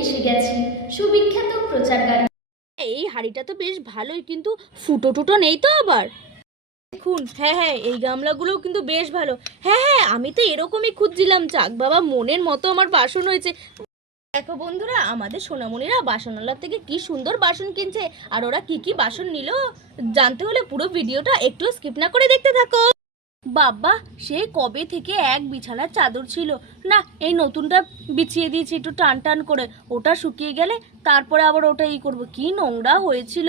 এসে গেছি। সুবিখ্যাত প্রচার গাড়ি এই হাঁড়িটা তো বেশ ভালোই, কিন্তু ফুটো টুটো নেই তো আবার? দেখুন হ্যাঁ হ্যাঁ এই গামলাগুলোও কিন্তু বেশ ভালো। হ্যাঁ হ্যাঁ আমি তো এরকমই খুঁজছিলাম চাক বাবা, মনের মতো আমার বাসন হয়েছে। দেখো বন্ধুরা, আমাদের সোনামণিরা বাসনালয় থেকে কি সুন্দর বাসন কিনছে, আর ওরা কি কি বাসন নিল, জানতে হলে পুরো ভিডিওটা একটু স্কিপ না করে দেখতে থাকো। বাবা সে কবে থেকে এক বিছানার চাদর ছিল? না এই নতুনটা বিছিয়ে দিয়েছি একটু টান টান করে। ওটা শুকিয়ে গেলে তারপরে আবার ওটা ই করব। কি নোংরা হয়েছিল।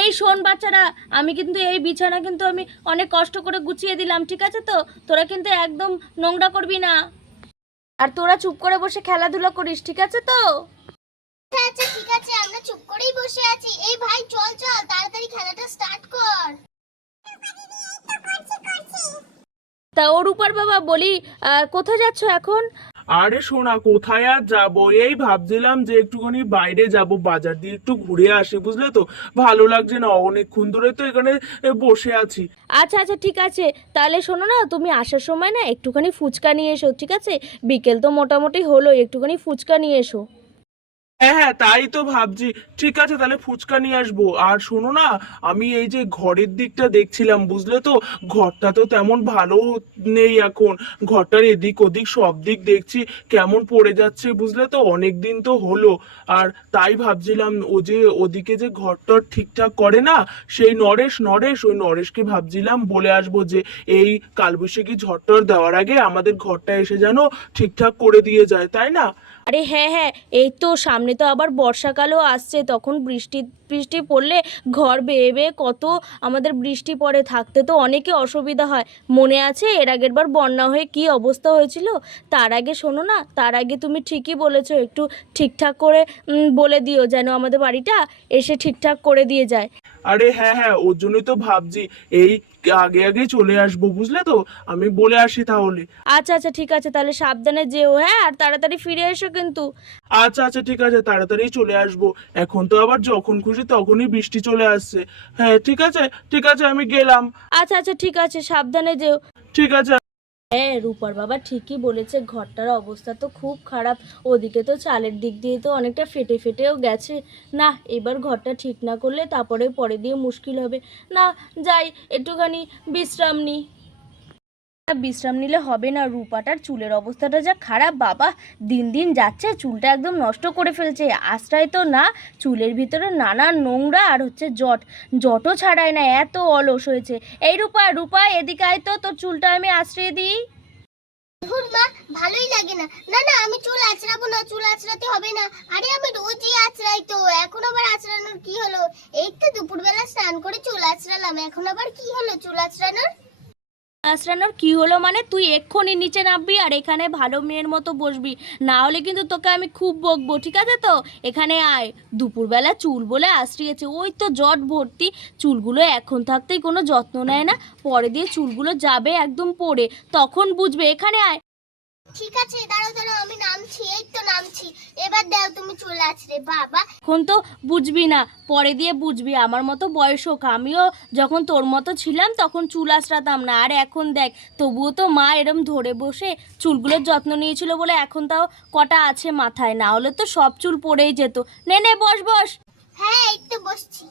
এই শোন বাচ্চারা আমি কিন্তু এই বিছানা কিন্তু আমি অনেক কষ্ট করে গুছিয়ে দিলাম ঠিক আছে তো? তোরা কিন্তু একদম নোংরা করবি না। আর তোরা চুপ করে বসে খেলাধুলা করিস ঠিক আছে তো? আচ্ছা ঠিক আছে আমরা চুপ করেই বসে আছি। এই ভাই চল চল তাড়াতাড়ি খেলাটা স্টার্ট কর। তা ওর উপর বাবা বলি কোথায় যাচ্ছ এখন? আরে শোনা কোথায় আর যাব? এই ভাবছিলাম যে একটুখানি বাইরে যাব বাজার দিয়ে একটু ঘুরে আসি বুঝলে তো? ভালো লাগছে না অনেকক্ষণ ধরে তো এখানে বসে আছি। আচ্ছা আচ্ছা ঠিক আছে। তাহলে শোনো না তুমি আসার সময় না একটুখানি ফুচকা নিয়ে এসো ঠিক আছে? বিকেল তো মোটামুটি হলো একটুখানি ফুচকা নিয়ে এসো। হ্যাঁ হ্যাঁ তাই তো ভাবছি। ঠিক আছে, তাহলে ফুচকা নিয়ে আসব। আর শোনো না, আমি এই যে ঘরের দিকটা দেখছিলাম, বুঝলে তো? ঘরটা তো তেমন ভালো নেই এখন। ঘরটার এদিক ওদিক সব দিক দেখছি, কেমন পড়ে যাচ্ছে, বুঝলে তো? অনেক দিন তো হলো। আর তাই ভাবছিলাম, ও যে ওদিকে যে ঘরটর ঠিকঠাক করে না, সেই নরেশ নরেশ, ওই নরেশকে ভাবছিলাম, বলে আসব যে এই কালবৈশাখী ঝড়টর দেওয়ার আগে আমাদের ঘরটা এসে যেন ঠিকঠাক করে দিয়ে যায়, তাই না? আরে হ্যাঁ হ্যাঁ এই তো সামনে তো আবার বর্ষাকালও আসছে, তখন বৃষ্টি বৃষ্টি পড়লে ঘর বেয়ে বেয়ে কত আমাদের বৃষ্টি পড়ে, থাকতে তো অনেকে অসুবিধা হয়। মনে আছে এর আগের বার বন্যা হয়ে কি অবস্থা হয়েছিল? তার আগে শোনো না, তার আগে তুমি ঠিকই বলেছ, একটু ঠিকঠাক করে বলে দিও যেন আমাদের বাড়িটা এসে ঠিকঠাক করে দিয়ে যায়। আরে হ্যাঁ হ্যাঁ ওর জন্যই তো ভাবছি, এই আগে আগে চলে আসব বুঝলে তো? আমি বলে আসি তাহলে। আচ্ছা আচ্ছা ঠিক আছে তাহলে সাবধানে যেও হ্যাঁ আর তাড়াতাড়ি ফিরে এসো কিন্তু। আচ্ছা আচ্ছা ঠিক আছে তাড়াতাড়ি চলে আসব। এখন তো আবার যখন খুশি তখনই বৃষ্টি চলে আসছে। হ্যাঁ ঠিক আছে ঠিক আছে আমি গেলাম। আচ্ছা আচ্ছা ঠিক আছে সাবধানে যেও। ঠিক আছে হ্যাঁ রূপার বাবা ঠিকই বলেছে, ঘরটার অবস্থা তো খুব খারাপ। ওদিকে তো চালের দিক দিয়ে তো অনেকটা ফেটে ফেটেও গেছে। না, এবার ঘরটা ঠিক না করলে তারপরে, পরে দিয়ে মুশকিল হবে। না, যাই, একটুখানি বিশ্রাম নিই বিশ্রাম নিলে হবে না। রূপাটার চুলের অবস্থাটা যা খারাপ, বাবা। দিন দিন যাচ্ছে, চুলটা একদম নষ্ট করে ফেলছে। আশ্রয় তো না, চুলের ভিতরে নানা নোংরা আর হচ্ছে জট। জটও ছাড়ায় না, এত অলস হয়েছে। এই রূপা রূপা, এদিকে আয় তো, তোর চুলটা আমি আশ্রয় দিই। ধুর ভালোই লাগে না। না না, আমি চুল আঁচড়াবো না, চুল আঁচড়াতে হবে না। আরে, আমি রোজই আঁচড়াই তো। এখন আবার আঁচড়ানোর কি হলো? এই তো দুপুরবেলা স্নান করে চুল আঁচড়ালাম এখন আবার কি হলো চুল আঁচড়ানোর আশ্রানোর কি হলো মানে? তুই এক্ষুনি নিচে নামবি আর এখানে ভালো মেয়ের মতো বসবি। না হলে কিন্তু তোকে আমি খুব বকবো, ঠিক আছে তো? এখানে আয়। দুপুরবেলা চুল বলে আশ্রিয়েছে। ওই তো জট ভর্তি। চুলগুলো এখন থাকতেই কোনো যত্ন নেয় না। পরে দিয়ে চুলগুলো যাবে একদম পড়ে। তখন বুঝবে। এখানে আয়। ঠিক আছে দাঁড়াও দাঁড়াও আমি নামছি এই তো নামছি। এবার দাও তুমি চুল আঁচড়ে বাবা। এখন তো বুঝবি না পরে দিয়ে বুঝবি আমার মতো বয়স হোক। আমিও যখন তোর মতো ছিলাম তখন চুল আঁচড়াতাম না। আর এখন দেখ তবুও তো মা এরম ধরে বসে চুলগুলোর যত্ন নিয়েছিল বলে এখন তাও কটা আছে মাথায়। না হলে তো সব চুল পড়েই যেত। নে নে বস বস। হ্যাঁ এই তো বসছি।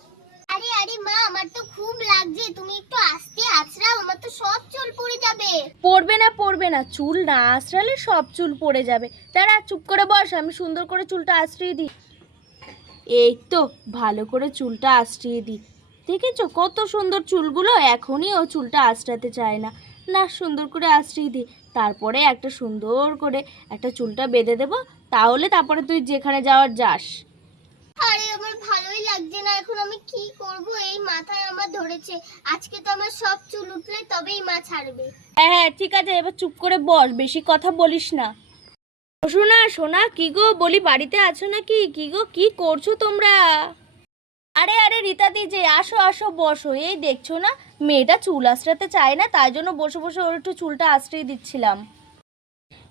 আরে আরে মা, আমার তো খুব লাগছে। তুমি একটু আস্তে আঁচড়াও আমার তো সব চুল পড়ে যাবে। পড়বে না পড়বে না। চুল না আঁচড়ালে সব চুল পড়ে যাবে। তারা চুপ করে বস, আমি সুন্দর করে চুলটা আঁচড়িয়ে দিই। এই তো, ভালো করে চুলটা আঁচড়িয়ে দিই। দেখেছ কত সুন্দর চুলগুলো? এখনই ও চুলটা আঁচড়াতে চায় না। না, সুন্দর করে আঁচড়িয়ে দিই। তারপরে একটা সুন্দর করে একটা চুলটা বেঁধে দেবো। তাহলে তারপরে তুই যেখানে যাওয়ার যাস। আরে, আমার ভালোই লাগছে না। এখন আমি কি করব? এই মাথায় আমার ধরেছে। আজকে তো আমার সব চুল উঠলে তবেই মা ছাড়বে। হ্যাঁ হ্যাঁ ঠিক আছে, এবার চুপ করে বস। বেশি কথা বলিস না। শোনা সোনা কি গো? বলি, বাড়িতে আছো নাকি? কি গো, কি করছ তোমরা? আরে আরে, রীতাদি যে, আসো আসো, বসো। এই দেখছ না, মেয়েটা চুল আশ্রাতে চায় না, তাই জন্য বসে বসে ওর একটু চুলটা আশ্রয় দিচ্ছিলাম।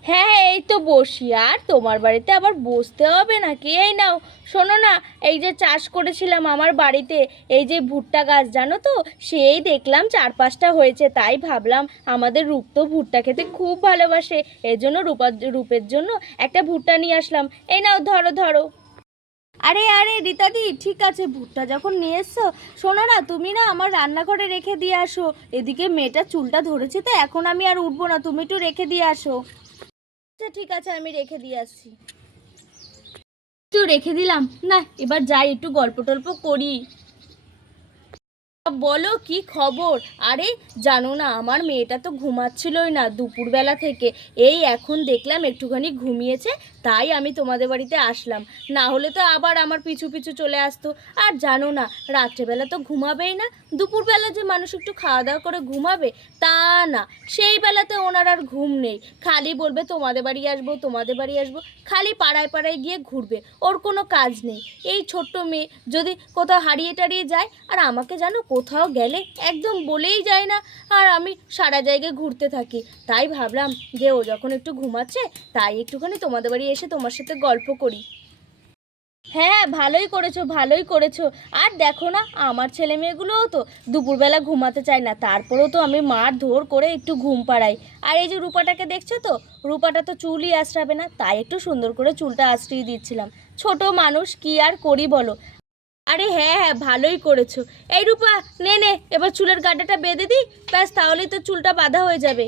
হ্যাঁ হ্যাঁ এই তো বসি। আর তোমার বাড়িতে আবার বসতে হবে নাকি? এই নাও, শোনো না, এই যে চাষ করেছিলাম আমার বাড়িতে, এই যে ভুট্টা গাছ, জানো তো? সেই দেখলাম চার পাঁচটা হয়েছে, তাই ভাবলাম আমাদের রূপ তো ভুট্টা খেতে খুব ভালোবাসে, এর জন্য রূপা, রূপের জন্য একটা ভুট্টা নিয়ে আসলাম। এই নাও, ধরো ধরো। আরে আরে, রীতাদি, ঠিক আছে, ভুট্টা যখন নিয়ে এসছো, শোনো না, তুমি না আমার রান্নাঘরে রেখে দিয়ে আসো। এদিকে মেয়েটা চুলটা ধরেছে তো, এখন আমি আর উঠবো না, তুমি একটু রেখে দিয়ে আসো। আচ্ছা ঠিক আছে, আমি রেখে দিয়ে আসছি। একটু রেখে দিলাম। না, এবার যাই, একটু গল্প টল্প করি। বলো কি খবর? আরে, জানো না, আমার মেয়েটা তো ঘুমাচ্ছিলই না দুপুরবেলা থেকে। এই এখন দেখলাম একটুখানি ঘুমিয়েছে, তাই আমি তোমাদের বাড়িতে আসলাম। না হলে তো আবার আমার পিছু পিছু চলে আসতো। আর জানো না, রাত্রেবেলা তো ঘুমাবেই না। দুপুরবেলা যে মানুষ একটু খাওয়া দাওয়া করে ঘুমাবে, তা না। সেই বেলাতে ওনার আর ঘুম নেই। খালি বলবে, তোমাদের বাড়ি আসব, তোমাদের বাড়ি আসব। খালি পাড়ায় পাড়ায় গিয়ে ঘুরবে। ওর কোনো কাজ নেই। এই ছোট্ট মেয়ে যদি কোথাও হারিয়ে টারিয়ে যায়, আর আমাকে জানো কোথাও গেলে একদম বলেই যায় না আর আমি সারা জায়গায় ঘুরতে থাকি। তাই ভাবলাম যে ও যখন একটু ঘুমাচ্ছে, তাই একটুখানি তোমাদের বাড়ি এসে তোমার সাথে গল্প করি। হ্যাঁ ভালোই করেছ ভালোই করেছ। আর দেখো না, আমার ছেলে মেয়েগুলোও তো দুপুরবেলা ঘুমাতে চায় না, তারপরেও তো আমি মার ধর করে একটু ঘুম পাড়াই। আর এই যে রূপাটাকে দেখছ তো, রূপাটা তো চুলই আশ্রাবে না, তাই একটু সুন্দর করে চুলটা আশ্রিয়ে দিচ্ছিলাম। ছোট মানুষ কি আর করি বলো? আরে হ্যাঁ হ্যাঁ ভালোই করেছ। এই রূপা নে নে এবার চুলের গাডাটা বেঁধে দিই ব্যাস তাহলেই তো চুলটা বাঁধা হয়ে যাবে।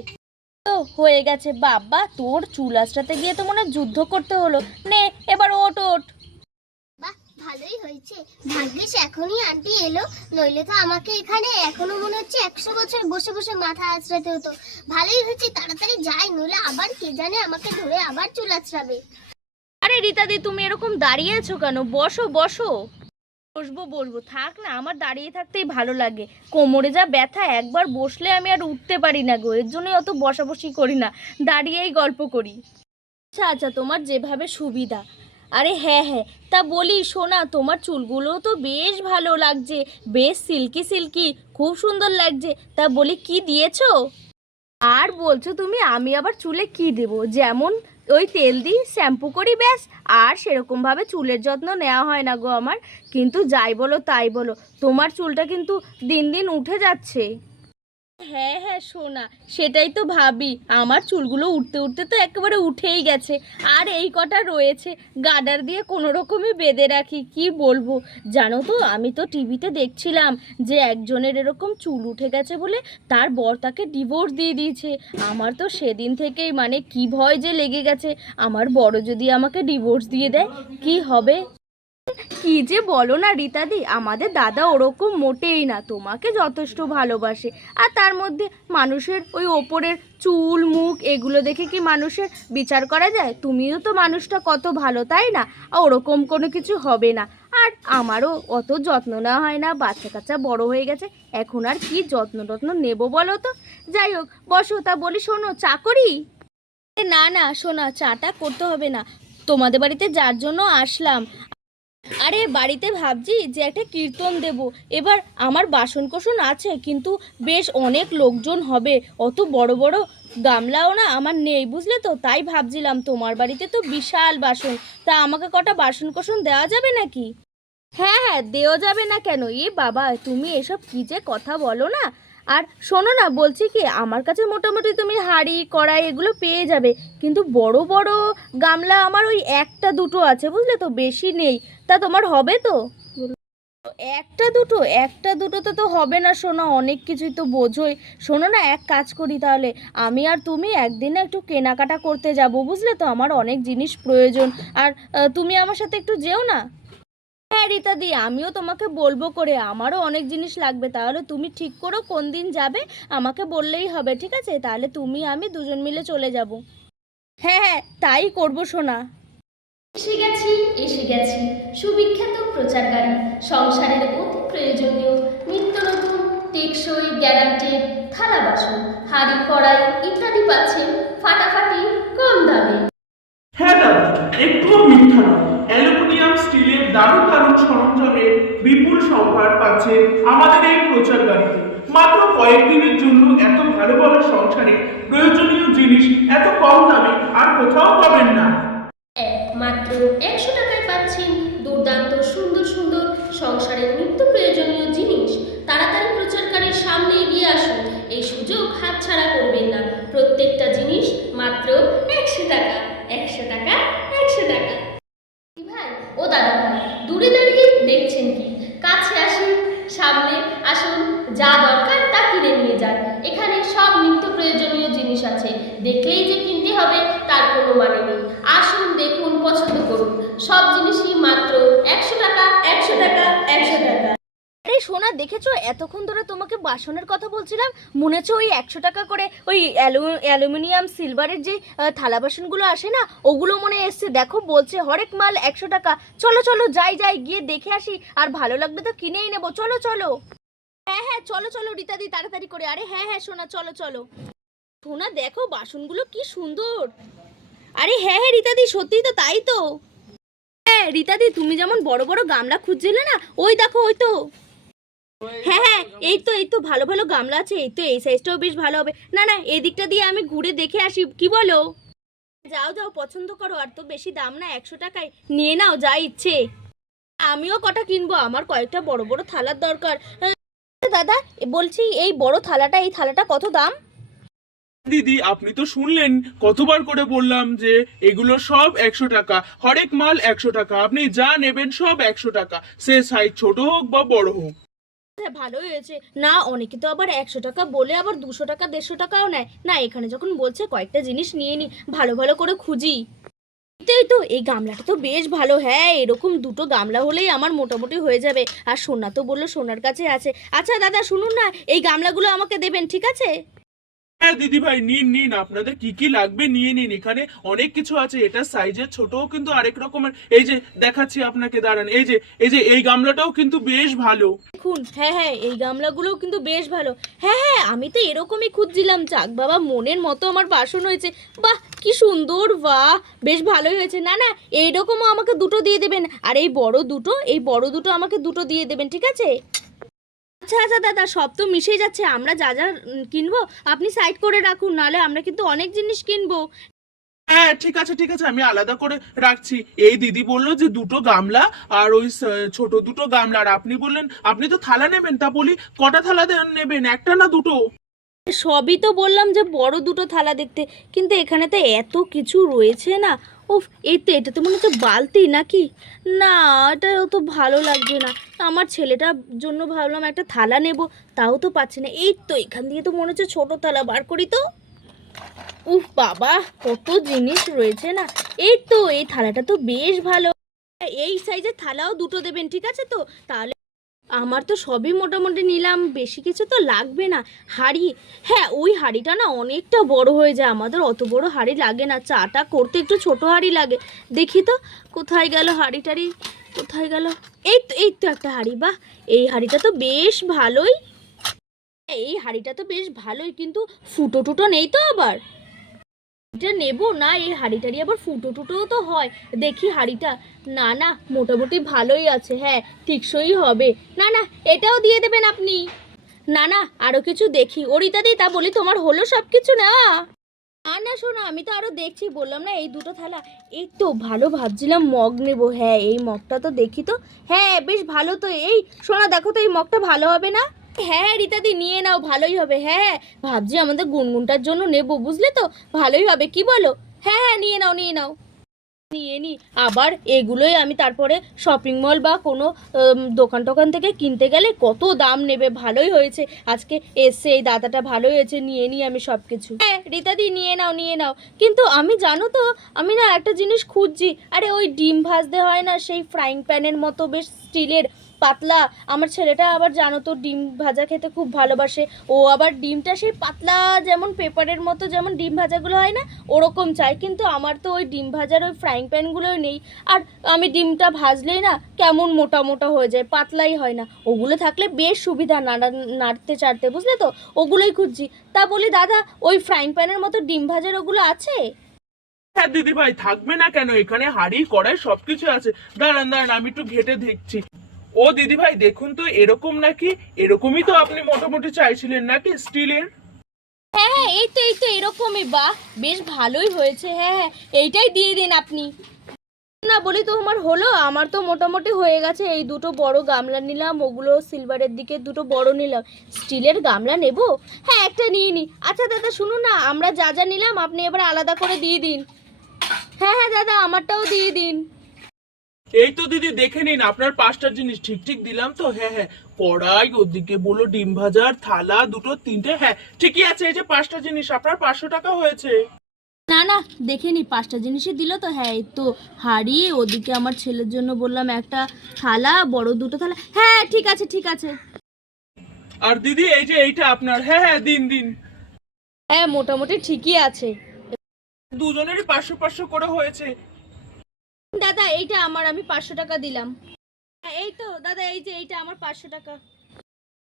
তো হয়ে গেছে বাবা তোর চুল আশ্রাতে গিয়ে তো মনে যুদ্ধ করতে হলো। নে এবার ওট ওট বাহ ভালোই হয়েছে। ভাগ্যিস এখনই আন্টি এলো নইলে তো আমাকে এখানে এখনও মনে হচ্ছে একশো বছর বসে বসে মাথা আঁচড়াতে হতো। ভালোই হয়েছে তাড়াতাড়ি যাই নইলে আবার কে জানে আমাকে ধরে আবার চুল আঁচড়াবে। আরে রীতাদি তুমি এরকম দাঁড়িয়ে আছো কেন? বসো বসো। বসবো বসবো থাক না, আমার দাঁড়িয়ে থাকতেই ভালো লাগে। কোমরে যা ব্যথা, একবার বসলে আমি আর উঠতে পারি না গো। এর জন্যই অত বসাবসি করি না। দাঁড়িয়েই গল্প করি। আচ্ছা আচ্ছা তোমার যেভাবে সুবিধা। আরে হ্যাঁ হ্যাঁ তা বলি, শোনা, তোমার চুলগুলো তো বেশ ভালো লাগছে। বেশ সিল্কি সিল্কি, খুব সুন্দর লাগছে। তা বলি, কি দিয়েছ? আর বলছো তুমি, আমি আবার চুলে কি দেব? যেমন ওই তেল দিই শ্যাম্পু করি ব্যাস। আর সেরকমভাবে চুলের যত্ন নেওয়া হয় না গো আমার। কিন্তু যাই বলো, তাই বলো। তোমার চুলটা কিন্তু দিন দিন উঠে যাচ্ছে। হ্যাঁ হ্যাঁ শোনা সেটাই তো ভাবি। আমার চুলগুলো উঠতে উঠতে তো একেবারে উঠেই গেছে। আর এই কটা রয়েছে, গাডার দিয়ে কোনো রকমই বেঁধে রাখি, কি বলব? জানো তো, আমি তো টিভিতে দেখছিলাম যে একজনের এরকম চুল উঠে গেছে বলে তার বর তাকে ডিভোর্স দিয়ে দিয়েছে। আমার তো সেদিন থেকেই মানে কি ভয় যে লেগে গেছে। আমার বড় যদি আমাকে ডিভোর্স দিয়ে দেয়, কি হবে? কি যে বলো না রীতাদি, আমাদের দাদা ওরকম মোটেই না, তোমাকে যথেষ্ট ভালোবাসে। আর তার মধ্যে মানুষের ওই ওপরের চুল, মুখ, এগুলো দেখে কি মানুষের বিচার করা যায়? তুমিও তো মানুষটা কত ভালো, তাই না? ওরকম কোনো কিছু হবে না। আর আমারও অত যত্ন নেওয়া হয় না বাচ্চা কাচ্চা বড় হয়ে গেছে, এখন আর কি যত্ন টত্ন নেব বলো তো? যাই হোক, বসো, তা বলি শোনো, চা করি? না না, শোনা, চাটা করতে হবে না। তোমাদের বাড়িতে যার জন্য আসলাম। আরে বাড়িতে ভাবছি যে একটা কীর্তন দেব। এবার আমার বাসন কোসন আছে, কিন্তু বেশ অনেক লোকজন হবে। অত বড় বড় গামলাও না আমার নেই, বুঝলে তো? তাই ভাবছিলাম তোমার বাড়িতে তো বিশাল বাসন। তা আমাকে কটা বাসন কোসন দেওয়া যাবে নাকি? হ্যাঁ হ্যাঁ দেওয়া যাবে না কেন? এ বাবা, তুমি এসব কী যে কথা বলো না? আর শোনো না, বলছি কি, আমার কাছে মোটামুটি তুমি হাঁড়ি, কড়াই এগুলো পেয়ে যাবে। কিন্তু বড় বড় গামলা আমার ওই একটা দুটো আছে, বুঝলে তো? বেশি নেই। তা তোমার হবে তো? একটা দুটো, একটা দুটোতে তো হবে না শোনো অনেক কিছুই তো বোঝোই। শোনো না, এক কাজ করি তাহলে। আমি আর তুমি একদিনে একটু কেনাকাটা করতে যাব, বুঝলে তো? আমার অনেক জিনিস প্রয়োজন। আর তুমি আমার সাথে একটু যেও না? হ্যাঁ রীতাদি আমিও তোমাকে বলব করে। আমারও অনেক জিনিস লাগবে। তাহলে তুমি ঠিক করো কোন দিন যাবে, আমাকে বললেই হবে, ঠিক আছে? তাহলে তুমি, আমি দুজন মিলে চলে যাব। হ্যাঁ হ্যাঁ তাই করব শোনা এসে গেছি এসে গেছি। সুবিখ্যাত প্রচার গাড়ি সংসারের অতি প্রয়োজনীয় নিত্য নতুন, টেকসই, গ্যারান্টেড থালা বাসন, হাঁড়ি, কড়াই ইত্যাদি পাচ্ছেন ফাটাফাটি কম দামে। হ্যাঁ দাদা, একটুও মিথ্যা নয়। অ্যালুমিনিয়াম স্টিলের দারুণ দারুণ সরঞ্জামের বিপুল সম্ভার পাচ্ছে আমাদের এই প্রচার গাড়িতে মাত্র কয়েকদিনের জন্য এত ভালো ভালো সংসারে প্রয়োজনীয় জিনিস এত কম দামে আর মাত্র একশো টাকায় পাচ্ছেন দুর্দান্ত সুন্দর সুন্দর সংসারের নিত্য প্রয়োজনীয় জিনিস। তাড়াতাড়ি প্রচারকারীর সামনে এগিয়ে আসুন। এই সুযোগ হাতছাড়া করবেন না। প্রত্যেকটা জিনিস মাত্র একশো টাকা। একশো টাকা একশো টাকা। ভাই, ও দাদা ভাই, দূরে দাঁড়িয়ে দেখছেন কি কাছে আসুন সামনে আসুন যা দরকার তা কিনে নিয়ে যান এখানে সব নিত্য প্রয়োজনীয় জিনিস আছে দেখলেই যে কিনতে হবে তার কোনো মানে নেই আসুন দেখুন পছন্দ করুন সব জিনিসই মাত্র একশো টাকা একশো টাকা একশো টাকা আরে সোনা দেখেছ এতক্ষণ ধরে তোমাকে বাসনের কথা বলছিলাম মনে হচ্ছে ওই একশো টাকা করে ওই অ্যালু- অ্যালুমিনিয়াম, সিলভারের যে থালা বাসনগুলো আসে না, ওগুলো মনে এসছে। দেখো, বলছে হরেক মাল একশো টাকা। চলো চলো, যাই যাই, গিয়ে দেখে আসি। আর ভালো লাগলে তো কিনেই নেব। চলো চলো। হ্যাঁ হ্যাঁ চলো চলো রীতাদি তাড়াতাড়ি করে। আরে হ্যাঁ হ্যাঁ সোনা, চলো চলো। সোনা, দেখো, বাসনগুলো কি সুন্দর। আরে হ্যাঁ হ্যাঁ রীতাদি সত্যিই তো তাই তো। হ্যাঁ রীতাদি তুমি যেমন বড় বড় গামলা খুঁজছিলে না, ওই দেখো, ওই তো। হ্যাঁ হ্যাঁ এই তো এই তো ভালো ভালো গামলা আছে, এই তো এই সাইজটাও বেশ ভালো হবে। না না এই দিকটা দিয়ে আমি ঘুরে দেখে আসি, কি বলো? যাও যাও, পছন্দ করো, আর তো বেশি দাম না, একশো টাকায়। নিয়ে নাও, যা ইচ্ছে। আমিও কটা কিনবো, আমার কয়েকটা বড় বড় থালার দরকার। দাদা, বলছি, এই বড় থালাটা, এই থালাটা কত দাম? দিদি, আপনি তো শুনলেন, কতবার করে বললাম যে এগুলো সব একশো টাকা, হরেক মাল একশো টাকা, আপনি যা নেবেন সব একশো টাকা, সে সাইজ ছোট হোক বা বড় হোক। ভালো হয়েছে। না, অনেকে তো আবার একশো টাকা বলে আবার দুশো টাকা, দেড়শো টাকাও নেয়। না, এখানে যখন বলছে কয়েকটা জিনিস নিয়ে নি, ভালো ভালো করে খুঁজি। এই তো, এই গামলাটা তো বেশ ভালো। হ্যাঁ এরকম দুটো গামলা হলেই আমার মোটামুটি হয়ে যাবে। আর সোনা তো বলল সোনার কাছে আছে। আচ্ছা দাদা, শুনুন না, এই গামলাগুলো আমাকে দেবেন, ঠিক আছে? হ্যাঁ দিদি ভাই নিন নিন। আপনাদের কি কি লাগবে নিয়ে নিন। এখানে অনেক কিছু আছে। এটা সাইজের ছোটও কিন্তু আরেক রকমের। এই যে, দেখাচ্ছি আপনাকে, দাঁড়ান। এই যে এই যে, এই গামলাটাও কিন্তু বেশ ভালো। দেখুন হ্যাঁ হ্যাঁ এই গামলাগুলোও কিন্তু বেশ ভালো। হ্যাঁ হ্যাঁ আমি তো এরকমই খুঁজছিলাম। চাক বাবা, মনের মতো আমার বাসন হয়েছে। বাহ, কি সুন্দর, বাহ, বেশ ভালোই হয়েছে। না না, এইরকমও আমাকে দুটো দিয়ে দেবেন। আর এই বড় দুটো, এই বড় দুটো আমাকে দুটো দিয়ে দেবেন, ঠিক আছে? আচ্ছা আচ্ছা দাদা সব তো মিশেই যাচ্ছে। আমরা যা যা কিনবো আপনি সাইড করে রাখুন নাহলে আমরা কিন্তু অনেক জিনিস কিনবো। হ্যাঁ ঠিক আছে ঠিক আছে আমি আলাদা করে রাখছি। এই দিদি বলল যে দুটো গামলা আর ওই ছোট দুটো গামলা। আর আপনি বললেন আপনি তো থালা নেবেন তা বলি কটা থালা নেবেন একটা না দুটো? সবই তো বললাম যে বড় দুটো থালা দেখতে কিন্তু এখানে তো এত কিছু রয়েছে না। উফ, এই তো এটা তো মনে হচ্ছে বালতি নাকি? না এটা তো ভালো লাগছে না। আমার ছেলেটার জন্য ভাবলাম একটা থালা নেব, তাও তো পাচ্ছি না। এই তো, এখান দিয়ে তো মনে হচ্ছে ছোটো থালা, বার করি তো। উফ, বাবা, কত জিনিস রয়েছে না। এই তো, এই থালাটা তো বেশ ভালো। এই সাইজের থালাও দুটো দেবেন, ঠিক আছে তো? তাহলে আমার তো সবই মোটামুটি নিলাম, বেশি কিছু তো লাগবে না। হাঁড়ি হ্যাঁ ওই হাঁড়িটা না অনেকটা বড় হয়ে যায়, আমাদের অত বড় হাঁড়ি লাগে না, চাটা করতে একটু ছোট হাঁড়ি লাগে। দেখি তো, কোথায় গেল হাঁড়ি টাড়ি কোথায় গেল? এই তো এই তো একটা হাঁড়ি, বাহ! এই হাঁড়িটা তো বেশ ভালোই। এই হাঁড়িটা তো বেশ ভালোই, কিন্তু ফুটো টুটো নেই তো আবার? এটা নেব? না, এই হাঁড়িটাড়ি আবার ফুটো টুটোও তো হয়। দেখি হাঁড়িটা। না না, মোটামুটি ভালোই আছে হ্যাঁ টিকসই হবে। না না, এটাও দিয়ে দেবেন আপনি। না না, আরও কিছু দেখি। ওরিতাদি তা বলি, তোমার হলো সব কিছু না? না না, শোনো, আমি তো আরও দেখছি। বললাম না, এই দুটো থালা। এই তো, ভালো ভাবছিলাম মগ নেব। হ্যাঁ এই মগটা তো দেখি তো। হ্যাঁ বেশ ভালো তো এই। শোনা, দেখো তো, এই মগটা ভালো হবে না? হ্যাঁ রীতাদি, নিয়ে নাও, ভালোই হবে। হ্যাঁ হ্যাঁ ভাবছি আমাদের গুনগুনটার জন্য নেব, বুঝলে তো? ভালোই হবে, কি বলো? হ্যাঁ হ্যাঁ নিয়ে নাও নিয়ে নাও। নিয়ে নি। আবার এগুলোই আমি তারপরে শপিং মল বা কোনো দোকান টোকান থেকে কিনতে গেলে কত দাম নেবে, ভালোই হয়েছে। আজকে এসে এই দাদাটা ভালোই হয়েছে, নিয়ে নিই আমি সব কিছু হ্যাঁ রীতাদি, নিয়ে নাও নিয়ে নাও। কিন্তু আমি জানো তো, আমি না একটা জিনিস খুঁজছি। আরে ওই ডিম ভাজতে হয় না, সেই ফ্রাইং প্যানের মতো বেশ স্টিলের, পাতলা। আমার ছেলেটা আবার জানো তো, ডিম ভাজা খেতে খুব ভালোবাসে। ও আবার ডিমটা সেই পাতলা যেমন পেপারের মতো যেমন ডিম ভাজাগুলো হয় না, ওরকম চাই কিন্তু আমার তো ওই ডিম ভাজার ওই ফ্রাইং প্যানগুলোই নেই। আর আমি ডিমটা ভাজলেই না কেমন মোটা মোটা হয়ে যায়, পাতলাই হয় না। ওগুলো থাকলে বেশ সুবিধা নাড়া, নাড়তে চাড়তে, বুঝলে তো? ওগুলোই খুঁজছি। তা বলি, দাদা, ওই ফ্রাইং প্যানের মতো ডিম ভাজার ওগুলো আছে? হ্যাঁ দিদি ভাই থাকবে না কেন? এখানে হাড়ি, কড়াই সবকিছু আছে। দাঁড়ান দাঁড়ান, আমি একটু ঘেটে দেখছি। ও দিদি ভাই দেখুন তো, এরকম নাকি? এরকমই তো আপনি মোটামুটি চাইছিলেন নাকি, স্টিলের? হ্যাঁ হ্যাঁ এই তো এই তো, এরকমই, বাহ, বেশ ভালোই হয়েছে হ্যাঁ হ্যাঁ এইটাই দিয়ে দিন আপনি। না, বলি তো আমার হলো, আমার তো মোটামুটি হয়ে গেছে, এই দুটো বড় গামলা নিলাম, ওগুলো সিলভারের দিকে দুটো বড় নিলাম। স্টিলের গামলা নেব? হ্যাঁ একটা নিয়ে নি। আচ্ছা দাদা, শুনুন না, আমরা যা যা নিলাম, আপনি এবার আলাদা করে দিয়ে দিন। হ্যাঁ হ্যাঁ দাদা, আমারটাও দিয়ে দিন। এই তো দিদি দেখে নিন আপনার পাঁচটা জিনিস। ঠিক ঠিক দিলাম তো হ্যাঁ হ্যাঁ। কড়াই ওদিকে বলো ডিম ভাজার থালা দুটো তিনটে হ্যাঁ। ঠিকই আছে এই যে পাঁচটা জিনিস আপনার পাঁচশো টাকা হয়েছে। না না দেখে নি পাঁচটা জিনিসই দিল তো হ্যাঁ এই তো হাড়ি ওদিকে আমার ছেলের জন্য বললাম একটা থালা বড় দুটো থালা। হ্যাঁ ঠিক আছে ঠিক আছে। আর দিদি এই যে এইটা আপনার হ্যাঁ হ্যাঁ দিন দিন। হ্যাঁ মোটামুটি ঠিকই আছে। দুজনেরই পাঁচশো পাঁচশো করে হয়েছে। দাদা এইটা আমার আমি পাঁচশো টাকা দিলাম। হ্যাঁ, এই তো দাদা এই যে এইটা আমার পাঁচশো টাকা।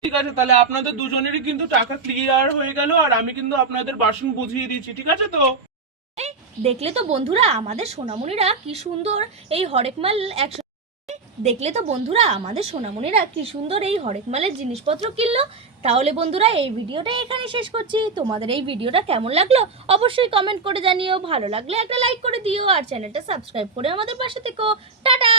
ঠিক আছে তাহলে আপনাদের দুজনেরই কিন্তু টাকা ক্লিয়ার হয়ে গেল আর আমি কিন্তু আপনাদের বাসন বুঝিয়ে দিচ্ছি ঠিক আছে তো? দেখলে তো বন্ধুরা আমাদের সোনামণিরা কি সুন্দর এই হরেকমাল একশো দেখলে তো বন্ধুরা, আমাদের সোনামণিরা কি সুন্দর এই হরেকমালের জিনিসপত্র কিনলো। তাহলে বন্ধুরা, এই ভিডিওটা এখানে শেষ করছি। তোমাদের এই ভিডিওটা কেমন লাগল অবশ্যই কমেন্ট করে জানিও। ভালো লাগলে একটা লাইক করে দিও আর চ্যানেলটা সাবস্ক্রাইব করে আমাদের পাশে থেকো। টাটা!